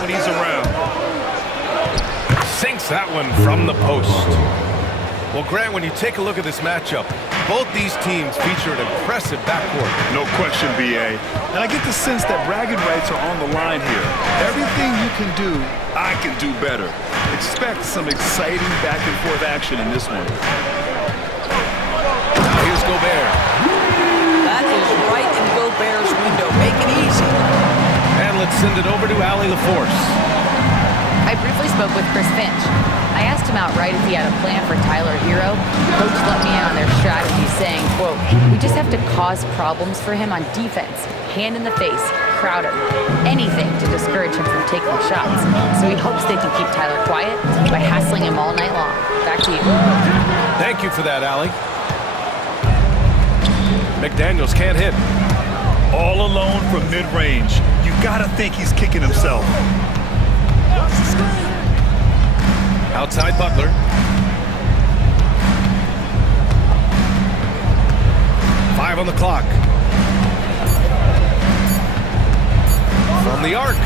when he's around. Sinks that one from the post. Well, Grant, when you take a look at this matchup, both these teams feature an impressive backcourt. No question, B.A. And I get the sense that bragging rights are on the line here. Everything you can do, I can do better. Expect some exciting back-and-forth action in this one. Now here's Gobert. That is right in Gobert's window. Make it easy. And let's send it over to Allie LaForce. I briefly spoke with Chris Finch. I asked him outright if he had a plan for Tyler Hero. Coach let me in on their strategy, saying, quote, "We just have to cause problems for him on defense. Hand in the face, crowd him. Anything to discourage him from taking shots. So he hopes they can keep Tyler quiet by hassling him all night long." Back to you. Thank you for that, Allie. McDaniels can't hit. All alone from mid-range. You gotta think he's kicking himself. Outside Butler. Five on the clock. From the arc.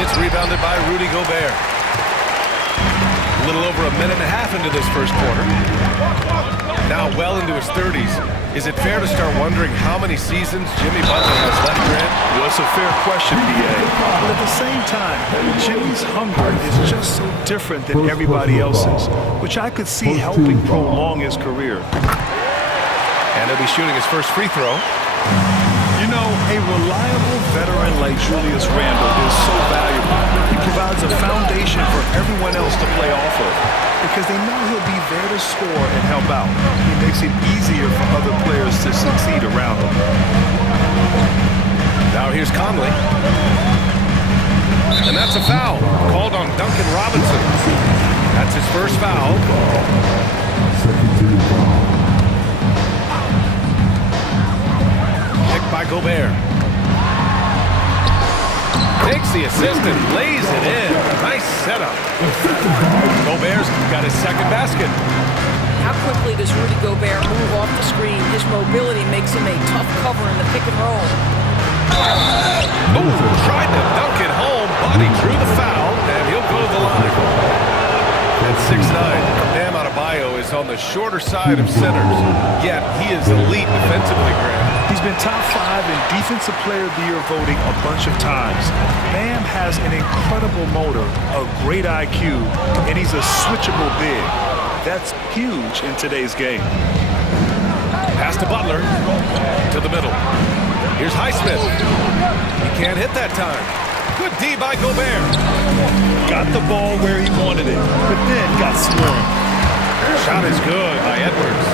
It's rebounded by Rudy Gobert. A little over a minute and a half into this first quarter. Now well into his 30s. Is it fair to start wondering how many seasons Jimmy Butler has left, Grant? Well, it's a fair question, B.A. But at the same time, Jimmy's hunger is just so different than everybody else's, which I could see helping prolong his career. And he'll be shooting his first free throw. You know, a reliable veteran like Julius Randle is so valuable. He provides a foundation for everyone else to play off of because they know he'll be there to score and help out. He makes it easier for other players to succeed around him. Now here's Conley. And that's a foul called on Duncan Robinson. That's his first foul. Picked by Gobert. Takes the assist and lays it in. Nice setup. Gobert's got his second basket. How quickly does Rudy Gobert move off the screen? His mobility makes him a tough cover in the pick and roll. Ooh, tried to dunk it home, but he drew the foul, and he'll go to the line. At 6'9", Bam Adebayo is on the shorter side of centers, yet he is elite defensively, Grant. He's been top 5 in Defensive Player of the Year voting a bunch of times. Bam has an incredible motor, a great IQ, and he's a switchable big. That's huge in today's game. Pass to Butler, to the middle. Here's Highsmith. He can't hit that time. Good D by Gobert. Got the ball where he wanted it, but then got swarmed. Shot is good by Edwards.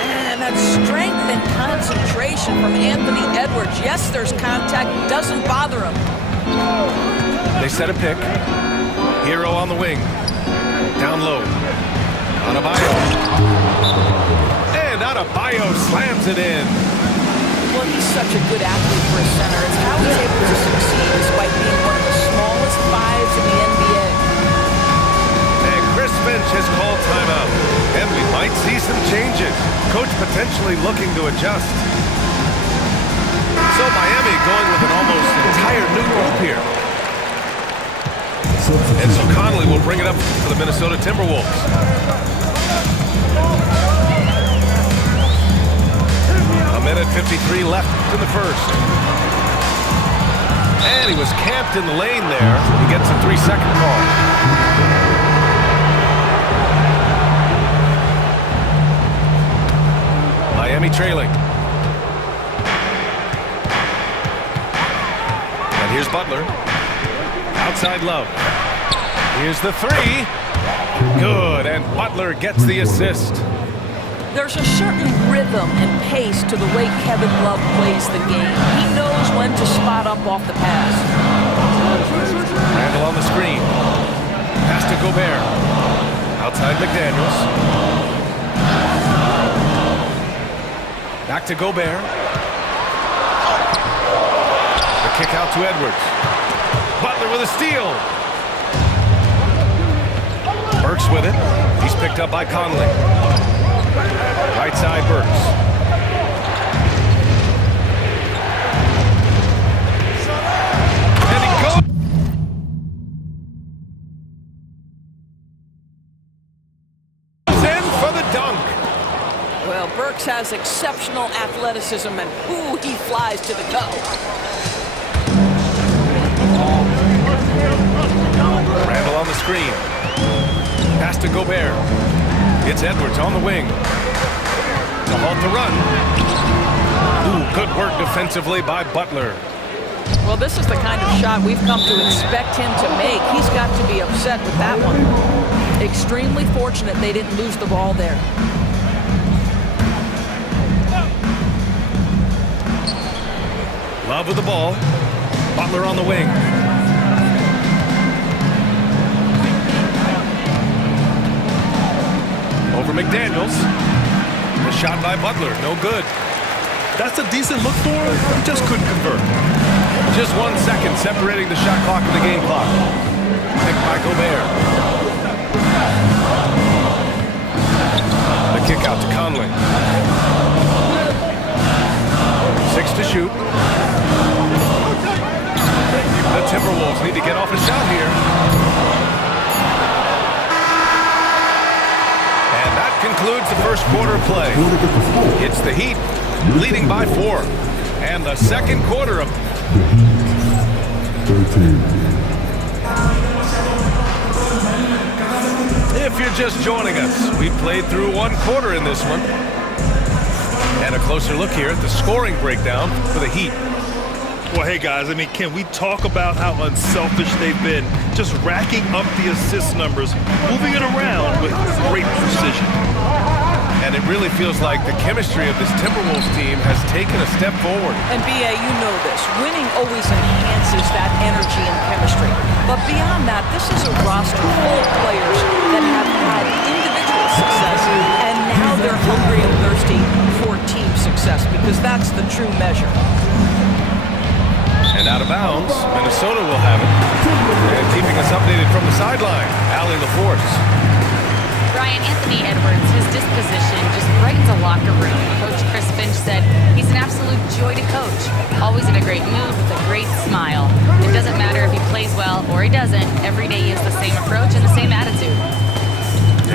And that strength and concentration from Anthony Edwards. Yes, there's contact. Doesn't bother him. They set a pick. Hero on the wing. Down low. Adebayo. And Adebayo slams it in. Well, he's such a good athlete for a center. It's how he's able to succeed despite being one of the smallest 5s in the NBA. And Chris Finch has called timeout. And we might see some changes. Coach potentially looking to adjust. So Miami going with an almost entire new group here. And so Conley will bring it up for the Minnesota Timberwolves. A minute 53 left in the first. And he was camped in the lane there. He gets a 3-second call. Miami trailing. And here's Butler. Outside Love. Here's the 3. Good, and Butler gets the assist. There's a certain rhythm and pace to the way Kevin Love plays the game. He knows when to spot up off the pass. Randle on the screen. Pass to Gobert. Outside McDaniels. Back to Gobert. The kick out to Edwards. Butler with a steal. Burks with it. He's picked up by Conley. Right side, Burks. And he goes. has exceptional athleticism, and ooh, he flies to the go. Randall on the screen. Pass to Gobert. It's Edwards on the wing. To halt the run. Ooh, good work defensively by Butler. Well, this is the kind of shot we've come to expect him to make. He's got to be upset with that one. Extremely fortunate they didn't lose the ball there. Love with the ball. Butler on the wing. Over McDaniels. The shot by Butler, no good. That's a decent look for him. He just couldn't convert. Just 1 second separating the shot clock and the game clock. Picked by Gobert. The kick out to Conley. 6 to shoot. The Timberwolves need to get off a shot here. And that concludes the first quarter play. It's the Heat leading by 4. And the second quarter of 13. If you're just joining us, we played through 1 quarter in this one. And a closer look here at the scoring breakdown for the Heat. Well, hey, guys, I mean, can we talk about how unselfish they've been? Just racking up the assist numbers, moving it around with great precision. And it really feels like the chemistry of this Timberwolves team has taken a step forward. And B.A., you know this. Winning always enhances that energy and chemistry. But beyond that, this is a roster full of players that have had individual success, and now they're hungry and thirsty for team success, because that's the true measure. And out of bounds, Minnesota will have it. And keeping us updated from the sideline, Allie LaForce. Brian, Anthony Edwards, his disposition just brightens a locker room. Coach Chris Finch said he's an absolute joy to coach. Always in a great mood with a great smile. It doesn't matter if he plays well or he doesn't. Every day he has the same approach and the same attitude.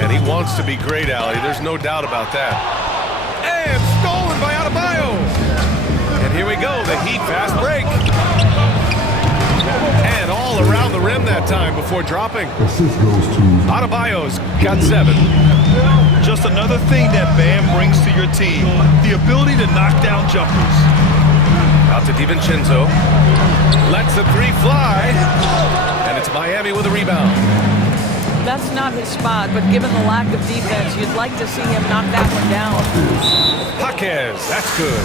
And he wants to be great, Allie. There's no doubt about that. And stolen by Adebayo. And here we go, the Heat fast break. And all around the rim that time before dropping. Assist goes to Adebayo's got 7. Just another thing that Bam brings to your team, the ability to knock down jumpers. Out to DiVincenzo. Lets the 3 fly. And it's Miami with a rebound. That's not his spot, but given the lack of defense, you'd like to see him knock that one down. Jaquez, that's good.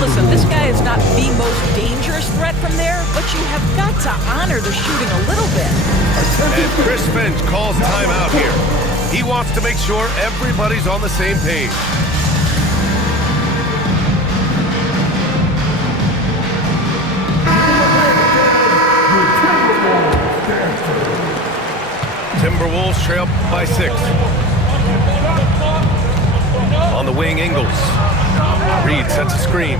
Listen, this guy is not the most dangerous threat from there, but you have got to honor the shooting a little bit. And Chris Finch calls timeout here. He wants to make sure everybody's on the same page. Timberwolves trail by 6. On the wing, Ingles. Reed sets a screen.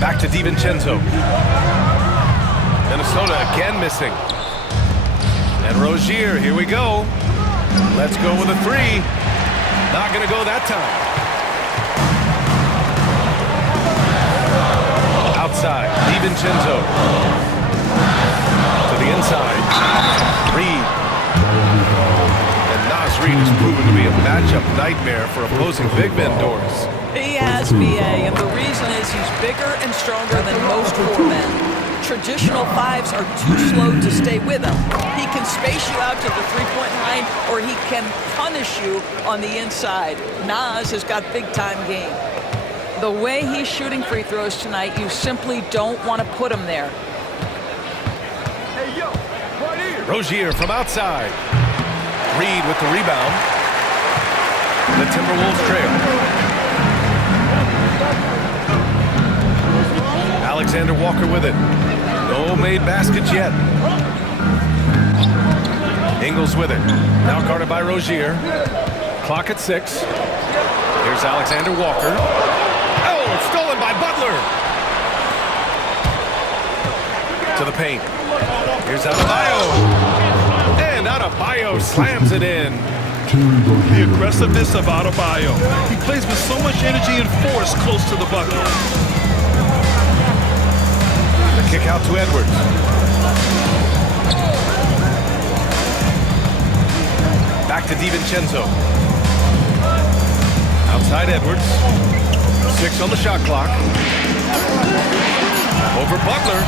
Back to DiVincenzo. Minnesota again missing. And Rozier, here we go. Let's go with a 3. Not going to go that time. Outside, DiVincenzo. To the inside. Reed. And Naz Reid has proven to be a matchup nightmare for opposing big men doors. He has, B.A., and the reason is he's bigger and stronger than most 4 men. Traditional 5s are too slow to stay with him. He can space you out to the 3-point line, or he can punish you on the inside. Naz has got big-time game. The way he's shooting free throws tonight, you simply don't want to put him there. Rozier from outside. Reed with the rebound. The Timberwolves trail. Alexander Walker with it. No made baskets yet. Ingles with it. Now guarded by Rozier. Clock at 6. Here's Alexander Walker. Oh, it's stolen by Butler. To the paint. Here's Adebayo. And Adebayo slams it in. The aggressiveness of Adebayo. He plays with so much energy and force close to the bucket. The kick out to Edwards. Back to DiVincenzo. Outside Edwards. 6 on the shot clock. Over Butler.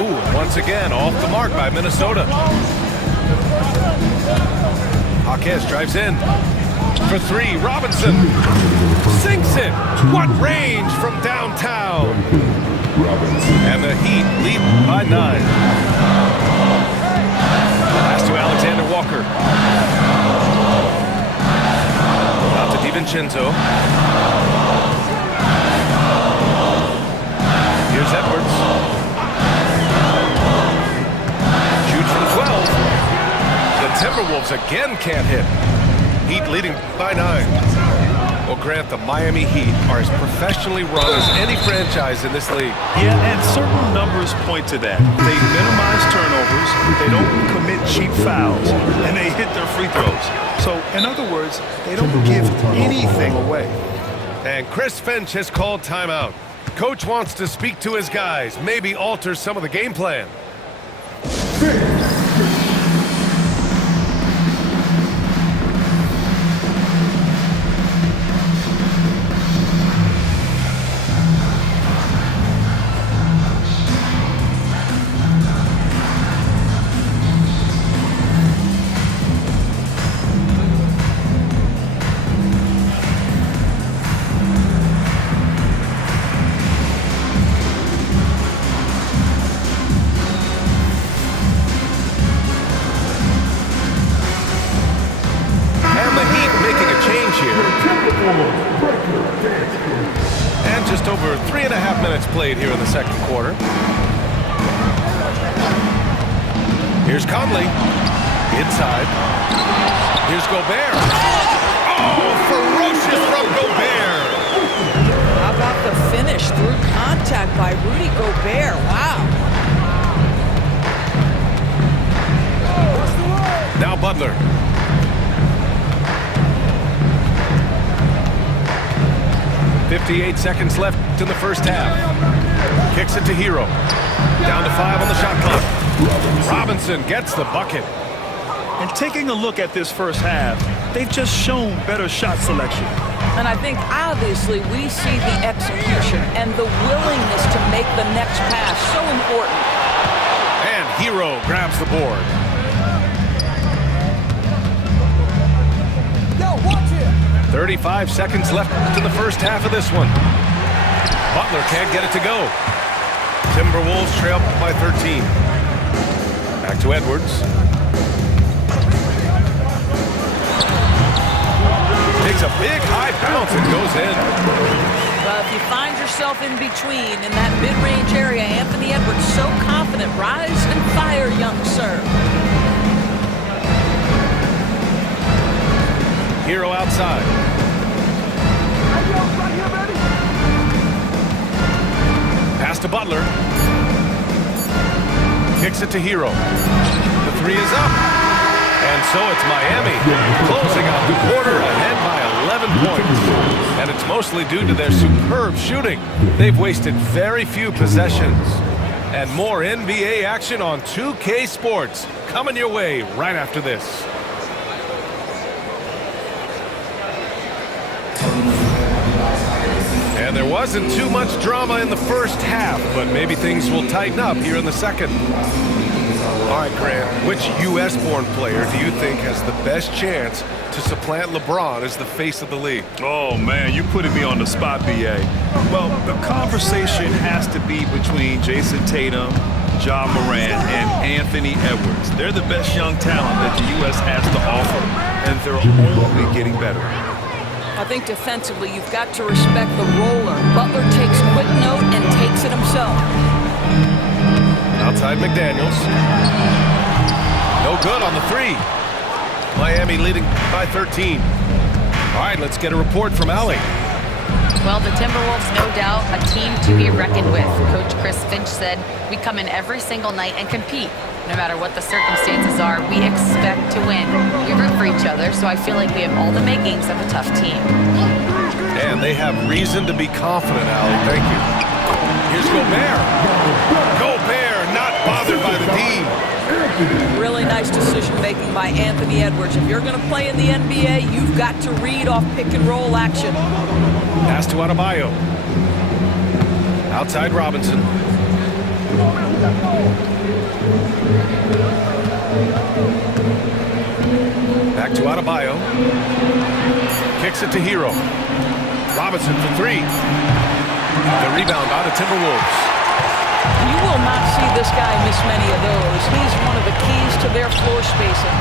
Ooh, once again, off the mark by Minnesota. Jaquez drives in. For 3, Robinson. Sinks it. What range from downtown. And the Heat lead by 9. Pass to Alexander Walker. Out to DiVincenzo. Here's Edwards. Shoots from 12. The Timberwolves again can't hit. Heat leading by 9. Well, Grant, the Miami Heat are as professionally run as any franchise in this league. Yeah, and certain numbers point to that. They minimize turnovers, they don't commit cheap fouls, and they hit their free throws. So, in other words, they don't give anything away. And Chris Finch has called timeout. Coach wants to speak to his guys, maybe alter some of the game plan. And just over 3.5 minutes played here in the second quarter. Here's Conley. Inside. Here's Gobert. Oh, ferocious from Gobert. How about the finish through contact by Rudy Gobert? Wow. Now Butler. .58 seconds left in the first half. Kicks it to Hero. Down to 5 on the shot clock. Robinson gets the bucket. And taking a look at this first half, they've just shown better shot selection. And I think obviously we see the execution and the willingness to make the next pass so important. And Hero grabs the board. 35 seconds left in the first half of this one. Butler can't get it to go. Timberwolves trail by 13. Back to Edwards. Takes a big high bounce and goes in. Well, if you find yourself in between in that mid-range area, Anthony Edwards so confident. Rise and fire, young sir. Hero outside. Pass to Butler. Kicks it to Hero. The 3 is up. And so it's Miami closing out the quarter ahead by 11 points. And it's mostly due to their superb shooting. They've wasted very few possessions. And more NBA action on 2K Sports coming your way right after this. And there wasn't too much drama in the first half, but maybe things will tighten up here in the second. All right, Grant, which U.S.-born player do you think has the best chance to supplant LeBron as the face of the league? Oh, man, you're putting me on the spot, B.A. Well, the conversation has to be between Jason Tatum, Ja Morant, and Anthony Edwards. They're the best young talent that the U.S. has to offer, and they're only getting better. I think defensively, you've got to respect the roller. Butler takes quick note and takes it himself. Outside McDaniels. No good on the 3. Miami leading by 13. All right, let's get a report from Allie. Well, the Timberwolves, no doubt, a team to be reckoned with. Coach Chris Finch said, we come in every single night and compete. No matter what the circumstances are, we expect to win. We root for each other, so I feel like we have all the makings of a tough team. And they have reason to be confident, Allie. Thank you. Here's Gobert. Gobert not bothered by the D. Really nice decision-making by Anthony Edwards. If you're going to play in the NBA, you've got to read off pick-and-roll action. Pass to Adebayo. Outside Robinson. Back to Adebayo. Kicks it to Hero. Robinson for three. The rebound by the Timberwolves. You will not see this guy miss many of those. He's one of the keys to their floor spacing.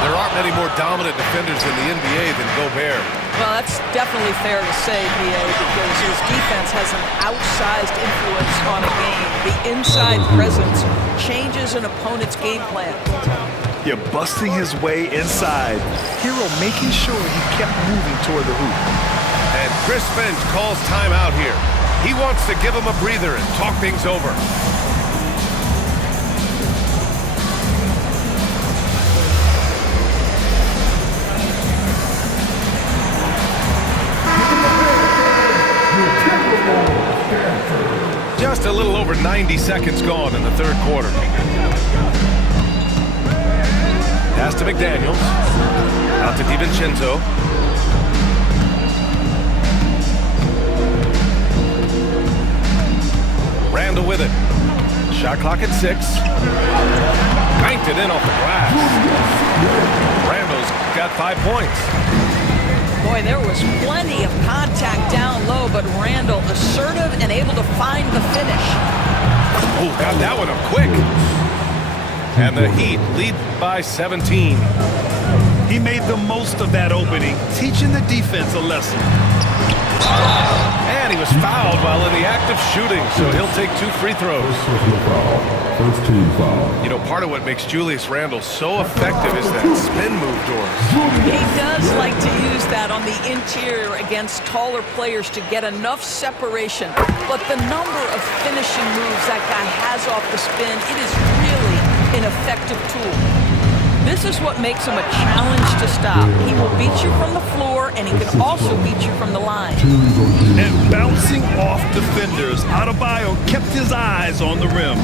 There aren't many more dominant defenders in the NBA than Gobert. Well, that's definitely fair to say, PA, because his defense has an outsized influence on a game. The inside presence changes an opponent's game plan. You're busting his way inside. Hero making sure he kept moving toward the hoop. And Chris Finch calls timeout here. He wants to give him a breather and talk things over. Just a little over 90 seconds gone in the third quarter. Pass to McDaniels. Out to DiVincenzo. Randall with it. Shot clock at 6. Banked it in off the glass. Randall's got 5 points. Boy, there was plenty of contact down low, but Randall assertive and able to find the finish. Oh, got that one up quick. And the Heat lead by 17. He made the most of that opening, teaching the defense a lesson. And he was fouled while in the act of shooting, so he'll take 2 free throws. First team foul. You know, part of what makes Julius Randle so effective is that spin move, Doris. He does like to use that on the interior against taller players to get enough separation. But the number of finishing moves that guy has off the spin, it is really an effective tool. This is what makes him a challenge to stop. He will beat you from the floor, and he can also beat you from the line. And bouncing off defenders, Adebayo kept his eyes on the rim.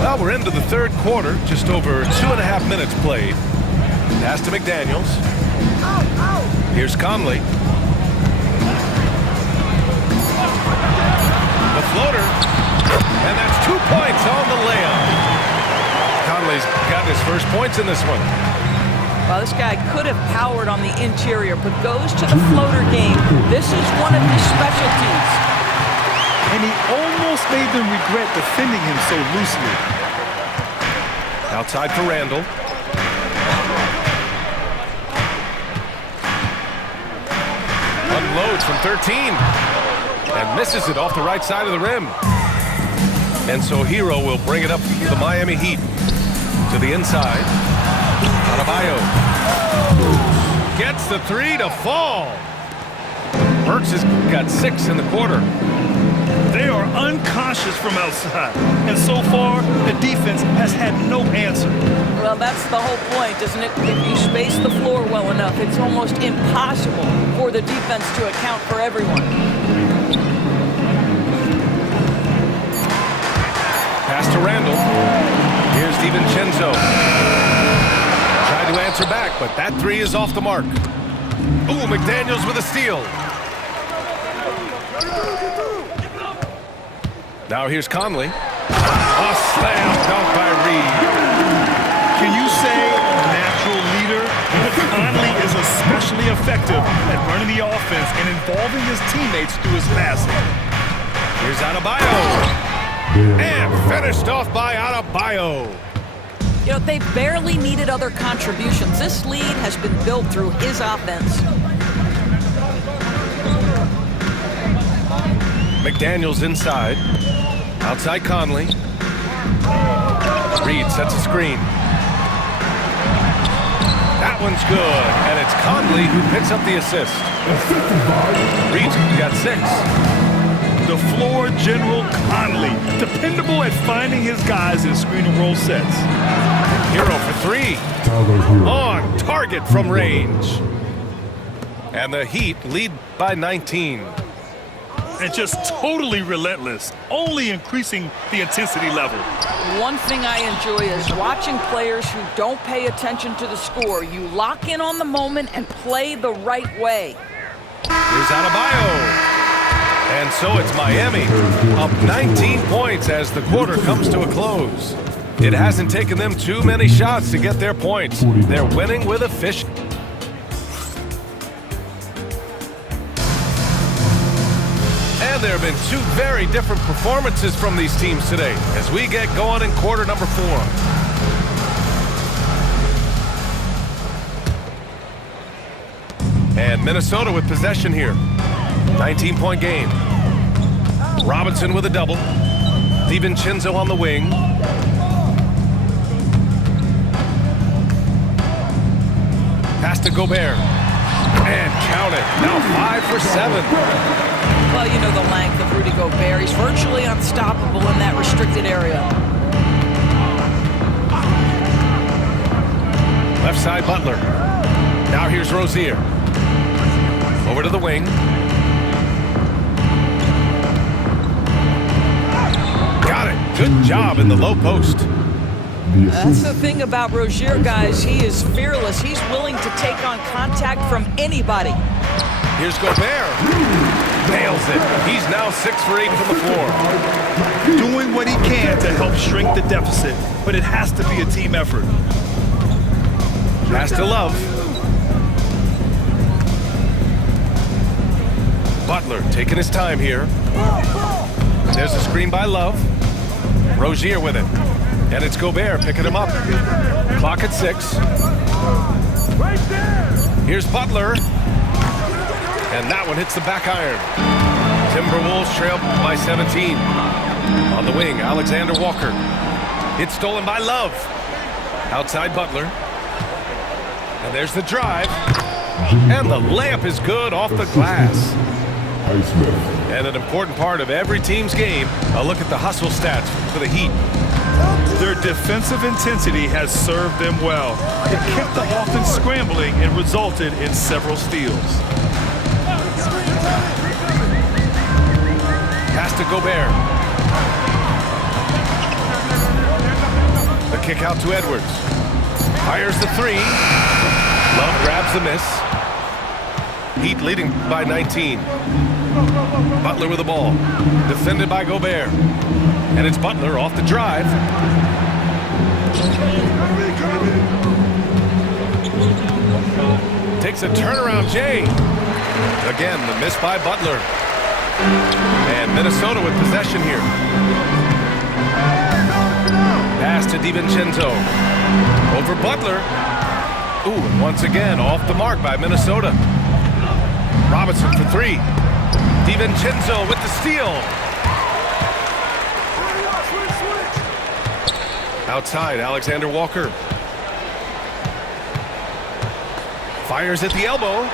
Well, we're into the third quarter, just over 2.5 minutes played. Pass to McDaniels. Here's Conley. The floater. And that's 2 points on the layup. Conley's got his first points in this one. Well, this guy could have powered on the interior, but goes to the floater game. This is one of his specialties. And he almost made them regret defending him so loosely. Outside for Randall. Unloads from 13. And misses it off the right side of the rim. And so Hero will bring it up to the Miami Heat. To the inside. Adebayo. Gets the 3 to fall. Burks has got 6 in the quarter. They are uncautious from outside. And so far, the defense has had no answer. Well, that's the whole point, isn't it? If you space the floor well enough, it's almost impossible for the defense to account for everyone. Pass to Randall. Here's DiVincenzo. Tried to answer back, but that 3 is off the mark. Ooh, McDaniels with a steal. Now here's Conley. A slam dunk by Reed. Can you say natural leader? Conley is especially effective at running the offense and involving his teammates through his passing. Here's Adebayo. And finished off by Adebayo. You know, they barely needed other contributions. This lead has been built through his offense. McDaniels inside. Outside Conley. Reed sets a screen. That one's good, and it's Conley who picks up the assist. Reed's got 6. The floor general Conley, dependable at finding his guys in screen and roll sets. Hero for 3. Tyler Hero. On target from range. And the Heat lead by 19. And just totally relentless, only increasing the intensity level. One thing I enjoy is watching players who don't pay attention to the score. You lock in on the moment and play the right way. Here's Adebayo. And so it's Miami, up 19 points as the quarter comes to a close. It hasn't taken them too many shots to get their points. They're winning with efficiency. And there have been 2 very different performances from these teams today as we get going in quarter number 4. And Minnesota with possession here. 19-point game. Robinson with a double. DiVincenzo on the wing. Pass to Gobert. And count it. Now 5 for 7. Well, you know the length of Rudy Gobert. He's virtually unstoppable in that restricted area. Left side, Butler. Now here's Rozier. Over to the wing. Got it. Good job in the low post. That's the thing about Rozier, guys. He is fearless. He's willing to take on contact from anybody. Here's Gobert. Nails it. He's now 6 for 8 from the floor. Doing what he can to help shrink the deficit, but it has to be a team effort. Pass to Love. Butler taking his time here. There's a screen by Love. Rozier with it. And it's Gobert picking him up. Clock at 6. Here's Butler. And that one hits the back iron. Timberwolves trail by 17. On the wing, Alexander Walker. It's stolen by Love. Outside Butler. And there's the drive. And the layup is good off the glass. And an important part of every team's game, a look at the hustle stats for the Heat. Their defensive intensity has served them well. It kept the offense scrambling and resulted in several steals. Pass to Gobert. The kick out to Edwards. Fires the 3. Love grabs the miss. Heat leading by 19. Butler with the ball. Defended by Gobert. And it's Butler off the drive. Takes a turnaround, Jay. Again, the miss by Butler. And Minnesota with possession here. Pass to DiVincenzo. Over Butler. Ooh, and once again, off the mark by Minnesota. Robinson for 3. DiVincenzo with the steal. Outside, Alexander Walker. Fires at the elbow.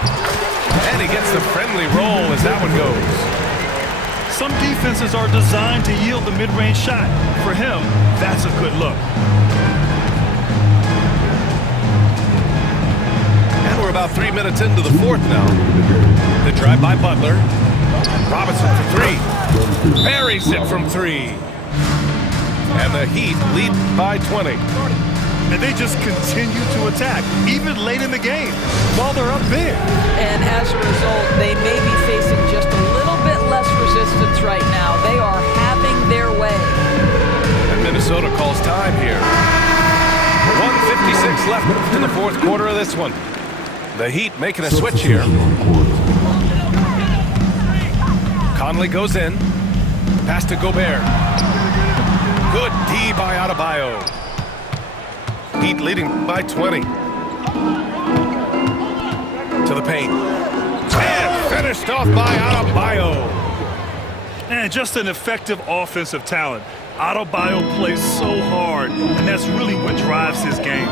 And he gets the friendly roll as that one goes. Some defenses are designed to yield the mid-range shot. For him, that's a good look. And we're about 3 minutes into the 4th now. The drive by Butler. Robinson for 3. Buries it from 3. And the Heat lead by 20. And they just continue to attack, even late in the game, while they're up big. And as a result, they may be facing just a little bit less resistance right now. They are having their way. And Minnesota calls time here. 1:56 left in the 4th quarter of this one. The Heat making a switch here. Conley goes in. Pass to Gobert. Good D by Adebayo. Heat leading by 20. To the paint. And finished off by Adebayo. And just an effective offensive talent. Adebayo plays so hard, and that's really what drives his game.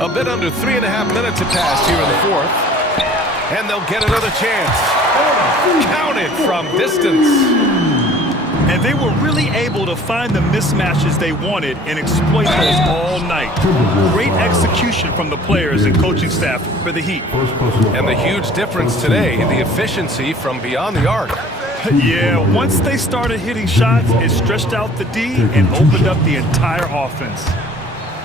A bit under 3.5 minutes have passed here in the fourth. And they'll get another chance. Counted from distance. And they were really able to find the mismatches they wanted and exploit those all night. Great execution from the players and coaching staff for the Heat. And the huge difference today, the efficiency from beyond the arc. Yeah, once they started hitting shots, it stretched out the D and opened up the entire offense.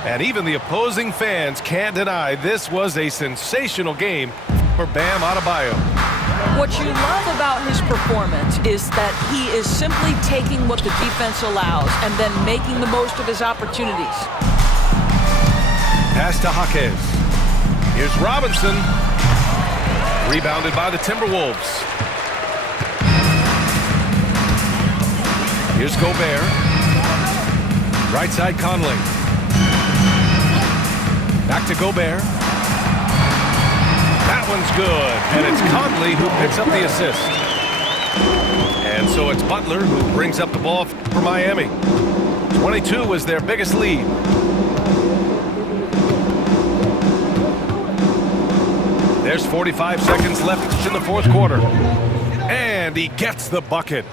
And even the opposing fans can't deny this was a sensational game for Bam Adebayo. What you love about his performance is that he is simply taking what the defense allows and then making the most of his opportunities. Pass to Jaquez. Here's Robinson. Rebounded by the Timberwolves. Here's Gobert. Right side Conley. Back to Gobert. That one's good, and it's Conley who picks up the assist. And so it's Butler who brings up the ball for Miami. 22 was their biggest lead. There's 45 seconds left in the fourth quarter. And he gets the bucket.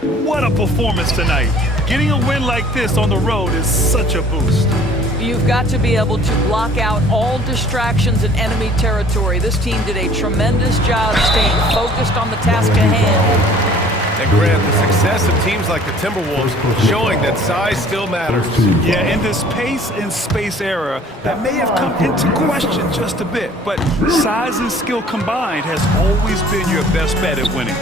What a performance tonight. Getting a win like this on the road is such a boost. You've got to be able to block out all distractions in enemy territory. This team did a tremendous job staying focused on the task at hand. And Grant, the success of teams like the Timberwolves showing that size still matters. Yeah, in this pace and space era, that may have come into question just a bit, but size and skill combined has always been your best bet at winning.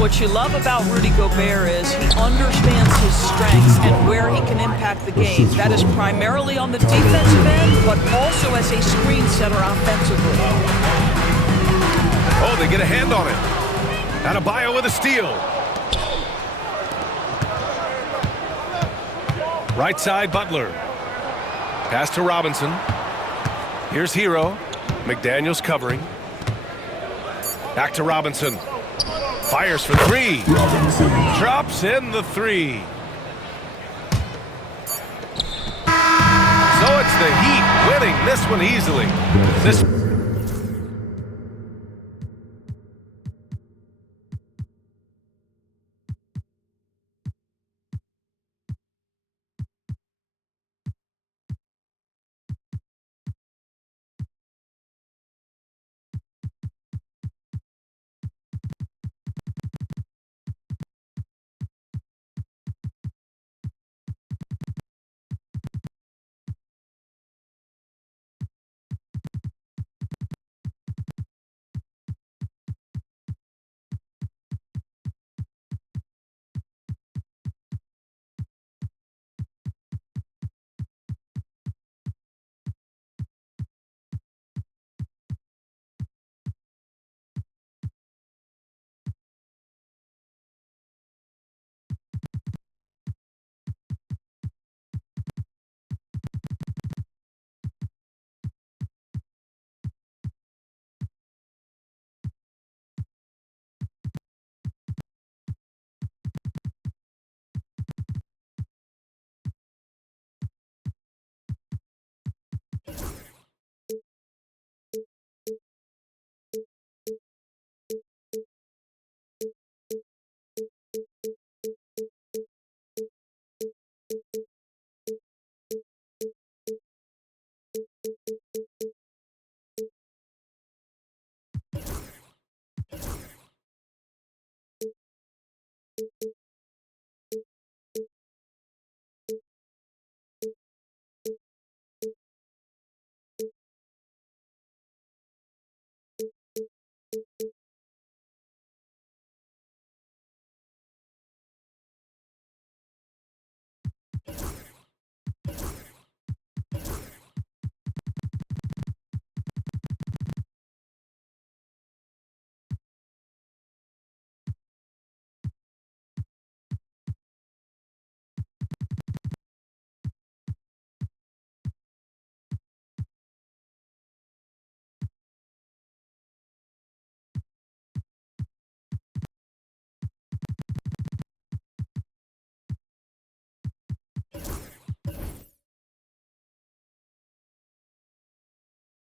What you love about Rudy Gobert is he understands his strengths and where he can impact the game. That is primarily on the defensive end, but also as a screen setter offensively. Oh, they get a hand on it. Adebayo with a steal. Right side, Butler. Pass to Robinson. Here's Hero. McDaniels covering. Back to Robinson. Fires for three. Drops in the three. So it's the Heat winning this one easily. This